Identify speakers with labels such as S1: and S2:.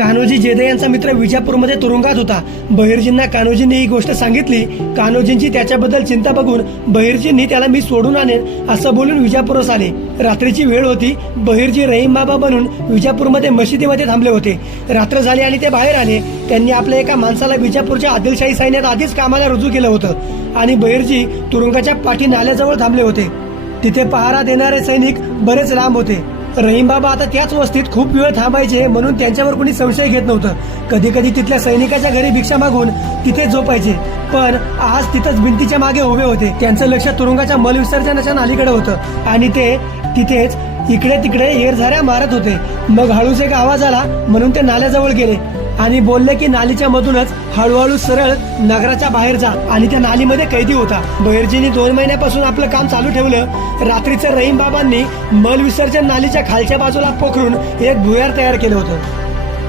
S1: कान्होजी जेदे यांचा मित्र विजापूरमध्ये तुरुंगात होता. बहिर्जींना कान्होजींनी ही गोष्ट सांगितली. कान्होजींची त्याच्याबद्दल चिंता बघून बहिर्जींनी त्याला मी सोडून आणेन असं बोलून विजापूरस आले. रात्रीची वेळ होती. बहिर्जी रहीम बाबा बनून विजापूरमध्ये मशिदीमध्ये थांबले होते. रात्र झाली आणि ते बाहेर आले. त्यांनी आपल्या एका माणसाला विजापूरच्या आदिलशाही सैन्यात आधीच कामाला रुजू केलं होतं आणि बहिर्जी तुरुंगाच्या पाठी नाल्याजवळ थांबले होते. तिथे पहारा देणारे सैनिक बरेच लांब होते. रहीम बाबा आता त्याच वस्तीत खूप वेळ थांबायचे म्हणून त्यांच्यावर कोणी संशय घेत नव्हतं. कधी कधी तिथल्या सैनिकाच्या घरी भिक्षा मागून तिथे झोपायचे. पण आज तिथंच भिंतीच्या मागे उभे होते. त्यांचं लक्ष तुरुंगाच्या मलविसर्जनाच्या नालीकडे होतं. आणि ते तिथेच इकडे तिकडे एरझाऱ्या मारत होते. मग हळूच एक आवाज आला म्हणून ते नाल्याजवळ गेले. आणि बोलले की नालीच्या मधूनच हळूहळू सरळ नगराच्या बाहेर जा. आणि त्या नालीमध्ये कैदी होता. बहिर्जींनी दोन महिन्यापासून आपलं काम चालू ठेवलं. रात्रीचं रहीम बाबांनी मल विसर्जन नालीच्या खालच्या बाजूला पोखरून एक भुयार तयार केलं होतं.